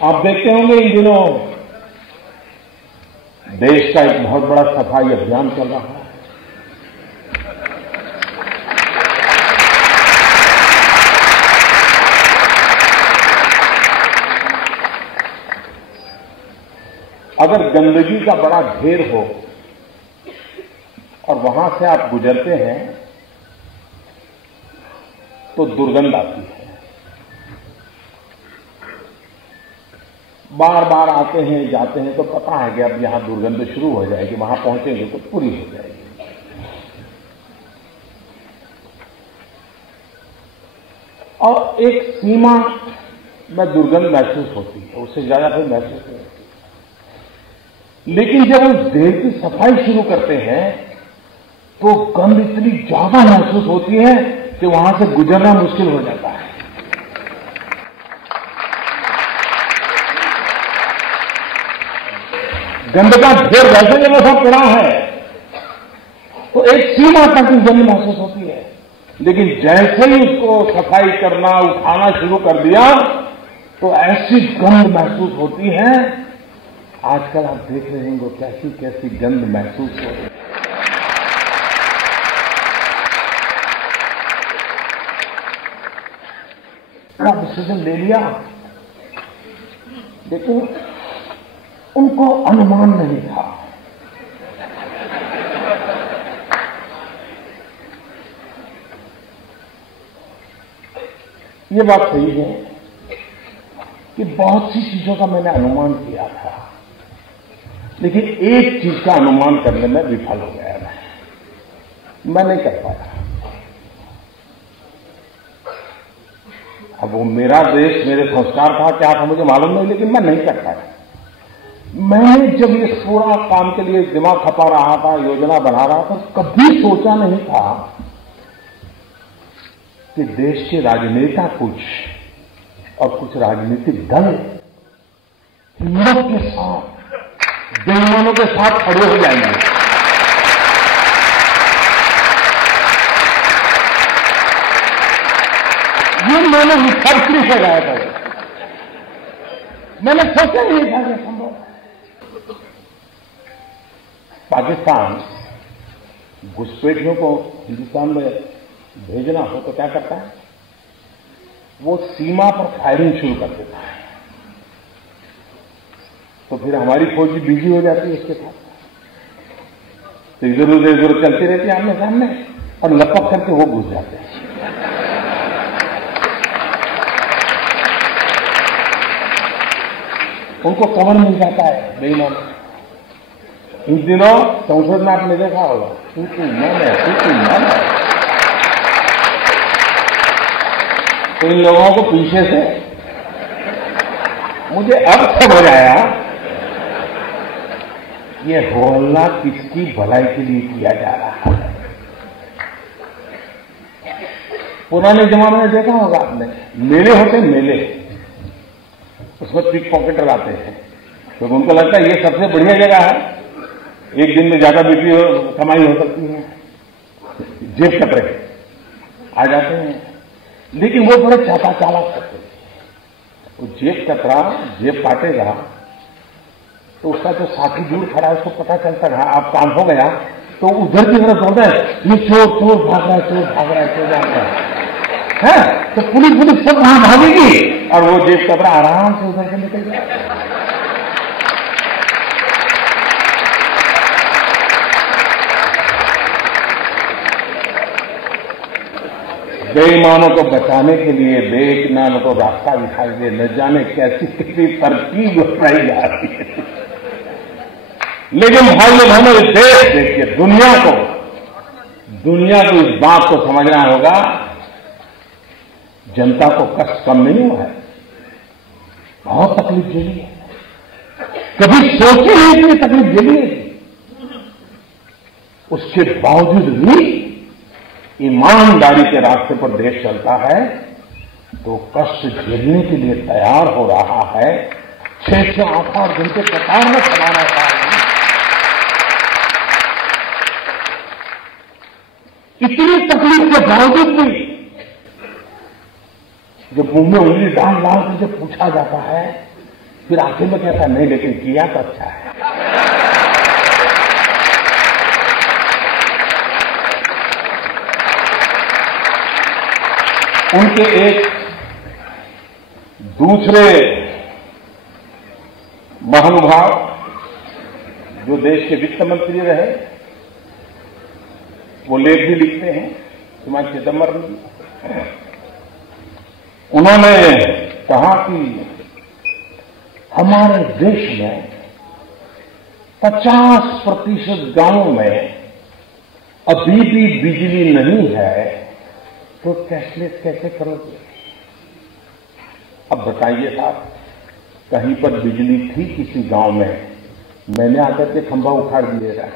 आप देखते होंगे इन दिनों देश का एक बहुत बड़ा सफाई अभियान चल रहा है। अगर गंदगी का बड़ा ढेर हो और वहां से आप गुजरते हैं तो दुर्गंध आती है। बार बार आते हैं जाते हैं तो पता है कि अब यहां दुर्गंध शुरू हो जाएगी, वहां पहुंचेंगे तो पूरी हो जाएगी। और एक सीमा में दुर्गंध महसूस होती है, उससे ज्यादा फिर महसूस नहीं होती। लेकिन जब उस देह की सफाई शुरू करते हैं तो गंध इतनी ज्यादा महसूस होती है कि वहां से गुजरना मुश्किल हो जाता है। गंध का ढेर वैसे जब ऐसा पड़ा है तो एक सीमा तक गंध महसूस होती है, लेकिन जैसे ही उसको सफाई करना उठाना शुरू कर दिया तो ऐसी गंध महसूस होती है। आजकल आप देख रहे होंगे कैसी कैसी गंध महसूस हो रही है। बड़ा डिसीजन ले लिया, लेकिन उनको अनुमान नहीं था। ये बात सही है कि बहुत सी चीजों का मैंने अनुमान किया था, लेकिन एक चीज का अनुमान करने में विफल हो गया मैं नहीं कर पाया। अब वो मेरा देश मेरे संस्कार था क्या था मुझे मालूम नहीं, लेकिन मैं नहीं कर पाया। मैंने जब ये पूरा काम के लिए दिमाग खपा रहा था, योजना बना रहा था, कभी सोचा नहीं था कि देश के राजनेता कुछ और कुछ राजनीतिक दल हिम्मत के साथ बेईमानों के साथ खड़े हो जाएंगे। ये मैंने रिसर्च नहीं लगाया था, मैंने सोचा नहीं था कि संभव। पाकिस्तान घुसपैठियों को हिंदुस्तान में भेजना हो तो क्या करता है, वो सीमा पर फायरिंग शुरू कर देता है, तो फिर हमारी फौज बिजी हो जाती है इसके साथ, तो इधर उधर चलती रहती है आमने सामने और लपक करके वो घुस जाते हैं। उनको कवर मिल जाता है बेईमान। इन दिनों संसद में आपने देखा होगा तू मैंने तो इन लोगों को पीछे से मुझे अब समझ आया ये होल्ला किसकी भलाई के लिए किया जा रहा है। पुराने जमाने में देखा होगा आपने, मेले होते मेले, उसमें पिक पॉकेटर आते हैं, तो उनको लगता है ये सबसे बढ़िया जगह है, एक दिन में ज्यादा बिक्री कमाई हो सकती है, जेब कतरे आ जाते हैं। लेकिन वो बड़े चाता चालाक करते हैं, वो जेब कतरा जेब काटेगा तो उसका जो साथी दूर खड़ा है उसको पता चलता है आप काम हो गया, तो उधर की तरफ दौड़ता है, ये चोर भाग रहा है, चोर भाग रहा है, तो पुलिस सब वहां भागेगी और वो जेब कतरा आराम से उधर से निकल जाएगा। बेईमानों को बचाने के लिए बेईमानों को रास्ता दिखाई दे, न जाने कैसी किसी तरकीब अपनाई जा रही है। लेकिन भाइयों बहनों देश देखिए, दुनिया को इस बात को समझना होगा, जनता को कष्ट कम नहीं हुआ है, बहुत तकलीफ झेली है, कभी सोची नहीं इतनी तकलीफ झेली है। उसके बावजूद भी ईमानदारी के रास्ते पर देश चलता है तो कष्ट झेलने के लिए तैयार हो रहा है। 6 8 घंटे कतार में खड़ा रहता है, इतनी तकलीफ के बावजूद भी जब मुंह में उंगली डाल करके पूछा जाता है फिर आखिर में कहता नहीं, लेकिन किया तो अच्छा है। उनके एक दूसरे महानुभाव जो देश के वित्त मंत्री रहे, वो लेख भी लिखते हैं, श्रीमान चिदम्बरम जी। उन्होंने कहा कि हमारे देश में 50% गांवों में अभी भी बिजली नहीं है, तो कैशलेस कैसे करोगे? अब बताइए साहब, कहीं पर बिजली थी किसी गांव में, मैंने आकर के खंभा उखाड़ दिएगा।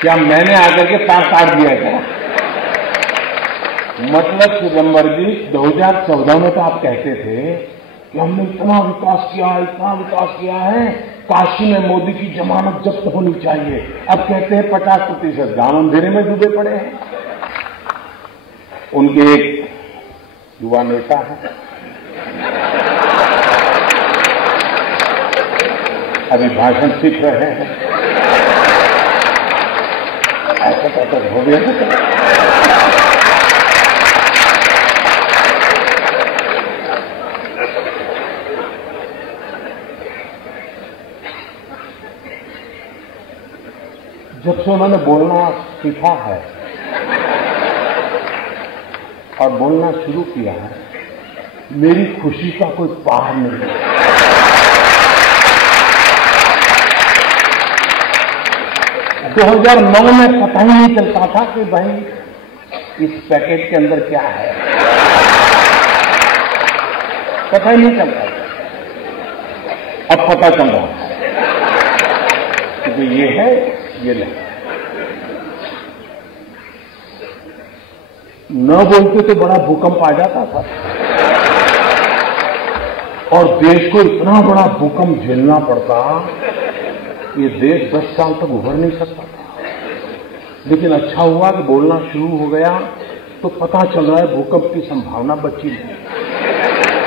क्या मैंने आकर के तार काट दिया क्या? मतलब चिदम्बर जी 2014 में तो आप कहते थे कि हमने इतना विकास किया है, काशी में मोदी की जमानत जब्त होनी चाहिए। अब कहते हैं 50% गांव अंधेरे में डूबे पड़े हैं। उनके एक युवा नेता है, अभी भाषण सीख रहे हैं, ऐसा हो गया। जब से उन्होंने बोलना सीखा है और बोलना शुरू किया है, मेरी खुशी का कोई पार नहीं है। दो 2009 में पता ही नहीं चलता था कि भाई इस पैकेट के अंदर क्या है, पता ही नहीं चलता था। अब पता चल रहा है कि ये है, ये नहीं। न बोलते तो बड़ा भूकंप आ जाता था, और देश को इतना बड़ा भूकंप झेलना पड़ता, ये देश 10 साल तक उभर नहीं सकता था। लेकिन अच्छा हुआ कि बोलना शुरू हो गया तो पता चल रहा है भूकंप की संभावना बची नहीं,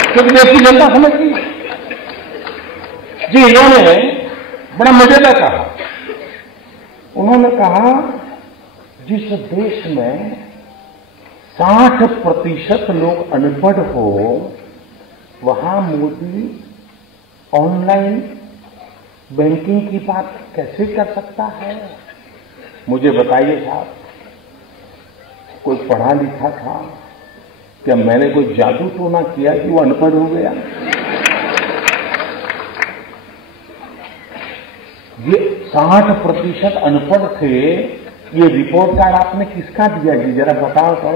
क्योंकि देश की जनता समझती है। जी, इन्होंने बड़ा मजेदार कहा। उन्होंने कहा जिस देश में 60% लोग अनपढ़ हो, वहां मोदी ऑनलाइन बैंकिंग की बात कैसे कर सकता है? मुझे बताइए साहब, कोई पढ़ा लिखा था क्या? मैंने कोई जादू तो ना किया कि वो अनपढ़ हो गया? ये 60% अनपढ़ थे, ये रिपोर्ट कार्ड आपने किसका दिया जी? जरा बताओ तो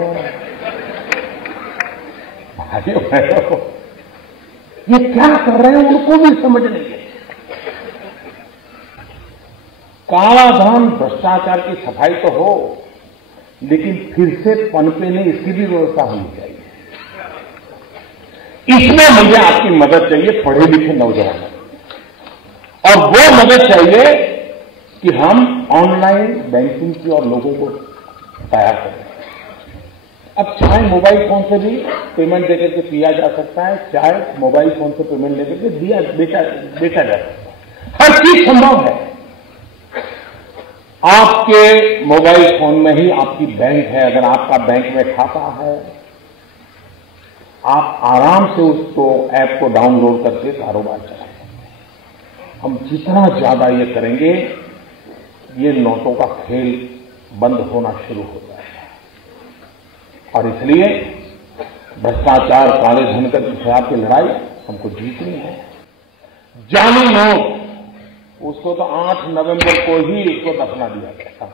भाइयों बहनों, ये क्या कर रहे हैं उनको भी समझ नहीं है। काला धन भ्रष्टाचार की सफाई तो हो, लेकिन फिर से पनपे नहीं, इसकी भी व्यवस्था होनी चाहिए। इसमें मुझे आपकी मदद चाहिए, पढ़े लिखे नौजवान, और वो मदद चाहिए कि हम ऑनलाइन बैंकिंग की और लोगों को तैयार करें। अब चाहे मोबाइल फोन से भी पेमेंट देकर के किया जा सकता है, चाहे मोबाइल फोन से पेमेंट लेकर के बेचा जा सकता है। हर चीज संभव है। आपके मोबाइल फोन में ही आपकी बैंक है। अगर आपका बैंक में खाता है, आप आराम से उसको ऐप को डाउनलोड करके कारोबार चला सकते हैं। हम जितना ज्यादा ये करेंगे, ये नोटों का खेल बंद होना शुरू हो जाएगा। और इसलिए भ्रष्टाचार, काले धन के खिलाफ की लड़ाई हमको जीतनी है। जाली नोट, उसको तो 8 नवंबर को ही उसको दफना दिया गया था।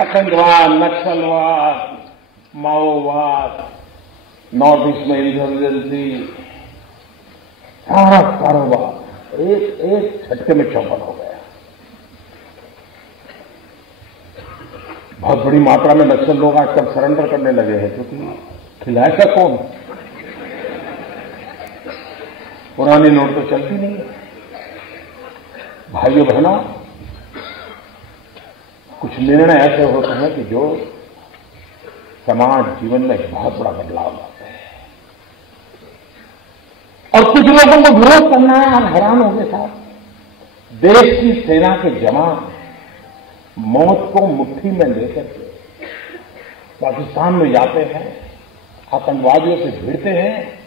आतंकवाद, नक्सलवाद, माओवाद, नॉर्थ ईस्ट में इंसर्जेंसी, सारा कारोबार एक झटके में चौपट हो गया। बहुत बड़ी मात्रा में नक्सल लोग आजकल सरेंडर करने लगे हैं, क्योंकि खिलाएगा कौन? पुरानी नोट तो चलती नहीं है। भाइयों बहनों, कुछ निर्णय ऐसे होते हैं कि जो समाज जीवन में एक बहुत बड़ा बदलाव लाते हैं। और कुछ लोगों को विरोध करना है। आप हैरान होंगे साहब, देश की सेना के जवान मौत को मुट्ठी में लेकर के पाकिस्तान में जाते हैं, आतंकवादियों से भिड़ते हैं,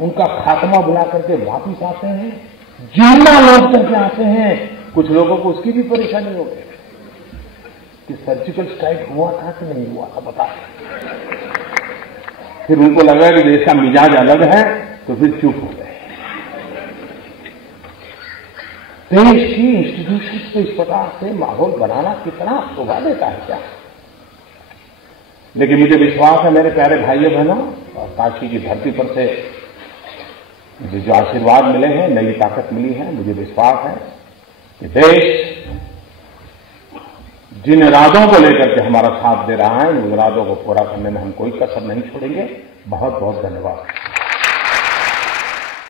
उनका खात्मा बुला करके वापिस आते हैं, जिंदा लौट करके आते हैं। कुछ लोगों को उसकी भी परेशानी हो गई कि सर्जिकल स्ट्राइक हुआ था कि नहीं हुआ था पता नहीं। फिर उनको लगा कि देश का मिजाज अलग है, तो फिर चुप हो गए। देश की इंस्टीट्यूशन को इस प्रकार से माहौल बनाना कितना शोभा देता है क्या। लेकिन मुझे विश्वास है मेरे प्यारे भाइयों बहनों, और काशी की धरती पर से मुझे जो आशीर्वाद मिले हैं, नई ताकत मिली है, मुझे विश्वास है कि देश जिन इरादों को लेकर के हमारा साथ दे रहा है, उन इरादों को पूरा करने में हम कोई कसर नहीं छोड़ेंगे। बहुत बहुत धन्यवाद।